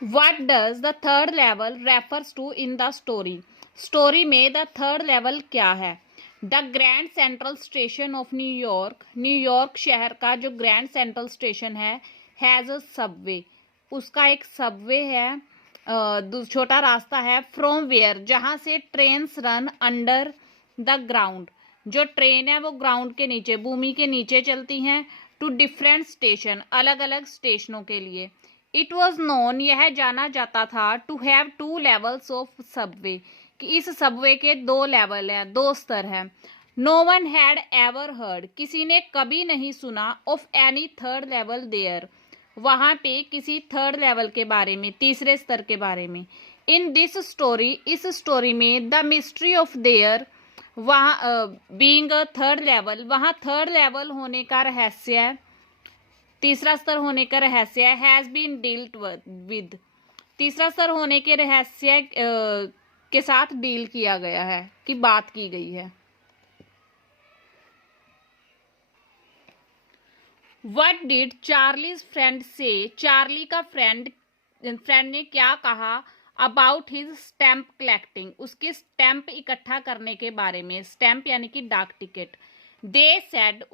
What does the third level refers to in the story? Story में the third level क्या है? The Grand Central station of New York, New York शहर का जो grand Central station है, has a Subway, उसका एक सबवे है, छोटा रास्ता है, फ्रॉम वेयर, जहाँ से trains run under the ground, जो ट्रेन है वो ग्राउंड के नीचे, भूमि के नीचे चलती हैं, टू डिफरेंट स्टेशन, अलग अलग स्टेशनों के लिए। इट वॉज नोन, यह जाना जाता था, to have two levels of subway, कि इस सबवे के दो लेवल हैं, दो स्तर हैं। No one had ever heard, किसी ने कभी नहीं सुना, of any third level there, वहाँ पे किसी थर्ड लेवल के बारे में, तीसरे स्तर के बारे में। इन दिस स्टोरी, इस स्टोरी में, द मिस्ट्री ऑफ देयर, वहाँ बीइंग अ थर्ड लेवल, वहाँ थर्ड लेवल होने का रहस्य, तीसरा स्तर होने का रहस्य, हैज़ बीन डील्ड विद, तीसरा स्तर होने के रहस्य के साथ डील किया गया है, कि बात की गई है। What did चार्लीज फ्रेंड से, चार्ली का फ्रेंड ने क्या कहा अबाउट हिज स्टैम्प कलेक्टिंग, उसके स्टैम्प इकट्ठा करने के बारे में, स्टैम्प यानी कि डाक टिकट। दे सेड,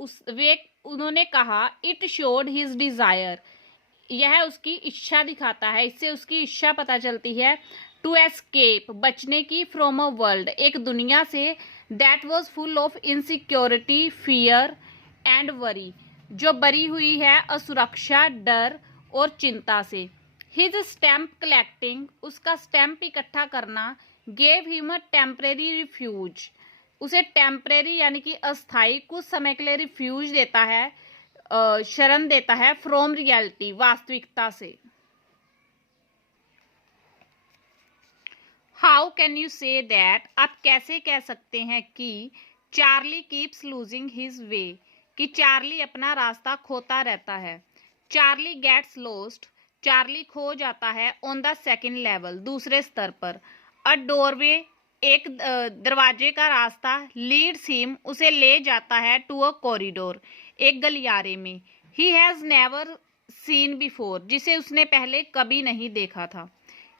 उन्होंने कहा, इट शोड हिज डिजायर, यह उसकी इच्छा दिखाता है, इससे उसकी इच्छा पता चलती है, टू एस्केप, बचने की, फ्रॉम अ वर्ल्ड, एक दुनिया से, that was full of insecurity, fear and worry, जो भरी हुई है असुरक्षा, डर और चिंता से। हिज स्टैम्प कलेक्टिंग, उसका स्टैम्प इकट्ठा करना, gave him a temporary refuge, उसे टेम्परेरी यानी कि अस्थाई, कुछ समय के लिए रिफ्यूज देता है, शरण देता है, फ्रॉम रियलिटी, वास्तविकता से। How can you say that, आप कैसे कह सकते हैं कि, Charlie keeps losing his way, कि चार्ली अपना रास्ता खोता रहता है। चार्ली गेट्स लॉस्ट, चार्ली खो जाता है, ऑन द सेकेंड लेवल, दूसरे स्तर पर। अ डोरवे, एक दरवाजे का रास्ता, लीड्स हिम, उसे ले जाता है, टू अ कॉरिडोर, एक गलियारे में। He has never seen before, जिसे उसने पहले कभी नहीं देखा था।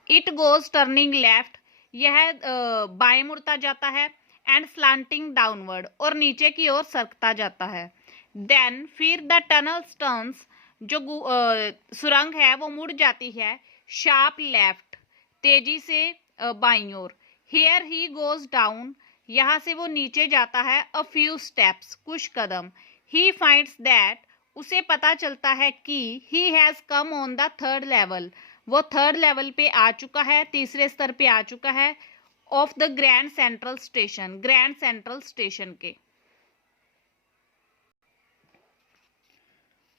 इट गोज टर्निंग लेफ्ट, यह बाएं मुड़ता जाता है, एंड स्लांटिंग डाउनवर्ड, और नीचे की ओर सरकता जाता है। देन, फिर द टनल टर्न्स, जो सुरंग है वो मुड़ जाती है, शार्प लेफ्ट, तेजी से बाईं ओर। हियर ही गोज डाउन, यहाँ से वो नीचे जाता है, अ फ्यू स्टेप्स, कुछ कदम। ही फाइंड्स दैट, उसे पता चलता है कि, he has come on the third level, वो थर्ड लेवल पे आ चुका है, तीसरे स्तर पे आ चुका है, of the Grand Central Station, Grand Central Station के।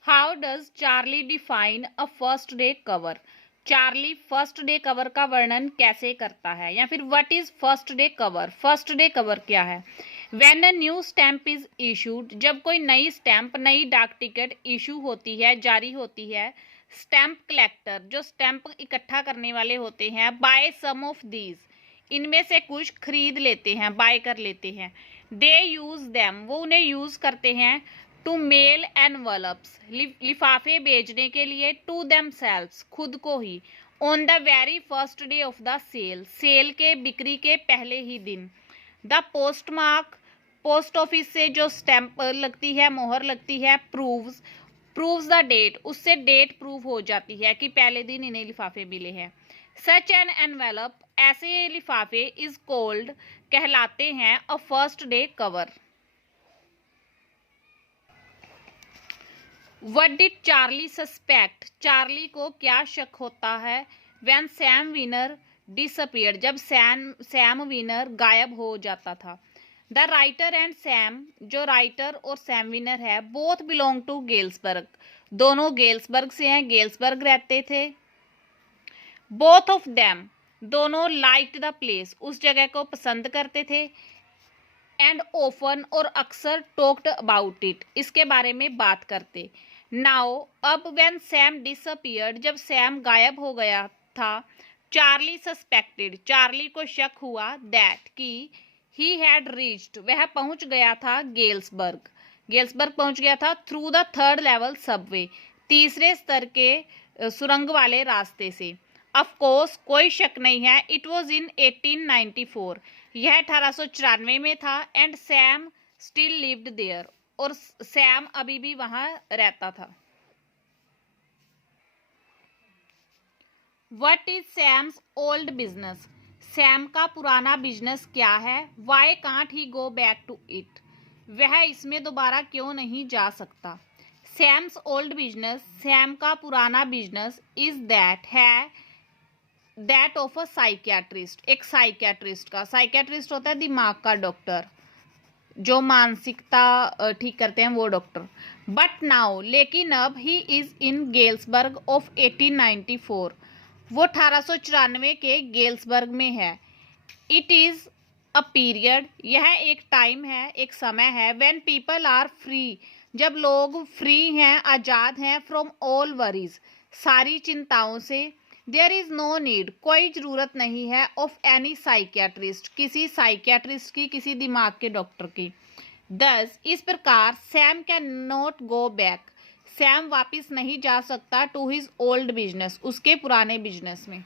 How does Charlie define a first day cover, Charlie first day cover का वर्णन कैसे करता है, या फिर what is first day cover, first day cover क्या है। When a new stamp is issued, जब कोई नई स्टैम्प, नई डाक टिकट इशू होती है, जारी होती है, स्टैम्प कलेक्टर, जो स्टैम्प इकट्ठा करने वाले होते हैं, बाय सम ऑफ दीज, इनमें से कुछ खरीद लेते हैं, बाय कर लेते हैं। दे यूज देम, वो उन्हें यूज करते हैं, टू मेल एनवलप्स, लिफाफे भेजने के लिए, टू देमसेल्व्स, खुद को ही, on the very first day of the sale, sale के, बिक्री के पहले ही दिन। The post mark, post office से जो स्टैंप लगती है, मोहर लगती है, प्रूव्स द डेट, उससे डेट प्रूव हो जाती है कि पहले दिन इन्हें लिफाफे मिले हैं। सच एन एनवेलप, ऐसे लिफाफे, इज कॉल्ड, कहलाते हैं, अ first day cover. What did Charlie suspect, Charlie को क्या शक होता है, when सैम विनर डिसअपियर्ड, जब सैम विनर गायब हो जाता था। द राइटर एंड सैम, जो राइटर और सैम विनर है, बोथ बिलोंग टू गेल्सबर्ग, दोनों गेल्सबर्ग से हैं, गेल्सबर्ग रहते थे। बोथ ऑफ देम, दोनों लाइक्ड द प्लेस, उस जगह को पसंद करते थे, एंड ओफन, और अक्सर, टॉक्ड अबाउट इट, इसके बारे में बात करते। नाउ, अब, व्हेन सैम डिसअपियर्ड, जब सैम गायब हो गया था, चार्ली सस्पेक्टेड, चार्ली को शक हुआ, दैट, कि, ही हैड रीच्ड, वह पहुंच गया था, गेल्सबर्ग, गेल्सबर्ग पहुंच गया था, through the third level Subway, तीसरे स्तर के सुरंग वाले रास्ते से। ऑफ कोर्स कोई शक नहीं है, इट वॉज इन 1894, यह 1894 में था। And Sam still lived there, और सैम अभी भी वहां रहता था। What is Sam's old business, Sam का पुराना बिजनेस क्या है। Why can't he go back to it, वह इसमें दोबारा क्यों नहीं जा सकता। सैम्स ओल्ड बिजनेस, सैम का पुराना बिजनेस इज दैट है दैट ऑफ अ साइकियाट्रिस्ट, एक साइकियाट्रिस्ट का। साइकियाट्रिस्ट होता है दिमाग का डॉक्टर, जो मानसिकता ठीक करते हैं वो डॉक्टर। बट नाउ, लेकिन अब he is in Galesburg of 1894, वो 1894 के गेल्सबर्ग में है। इट इज अ पीरियड, यह एक टाइम है, एक समय है। व्हेन पीपल आर फ्री, जब लोग फ्री हैं, आजाद हैं, फ्रॉम ऑल वरीज, सारी चिंताओं से। देयर इज नो नीड, कोई जरूरत नहीं है, ऑफ एनी साइकियाट्रिस्ट, किसी साइकियाट्रिस्ट की, किसी दिमाग के डॉक्टर की। दस, इस प्रकार Sam can not go back, Sam वापिस नहीं जा सकता टू हिज ओल्ड बिजनेस, उसके पुराने बिजनेस में।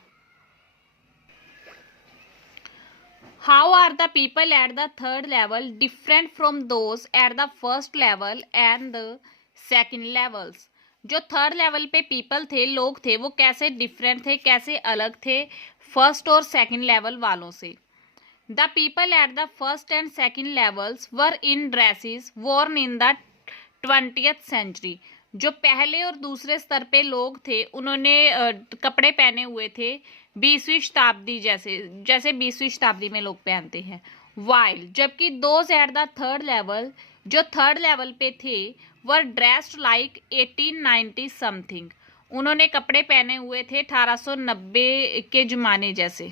How are the people at the third level different from those at the first level and the second levels, जो थर्ड लेवल पे people थे, लोग थे, वो कैसे डिफरेंट थे, कैसे अलग थे फर्स्ट और सेकेंड लेवल वालों से। The people at the first and second levels were in dresses worn in the 20th century, जो पहले और दूसरे स्तर पे लोग थे, उन्होंने कपड़े पहने हुए थे 20वीं शताब्दी जैसे, जैसे 20वीं शताब्दी में लोग पहनते हैं। वाइल, जबकि those at the third level, जो थर्ड लेवल पे थे, वर ड्रेस्ड लाइक 1890 समथिंग, उन्होंने कपड़े पहने हुए थे 1890 के ज़माने जैसे।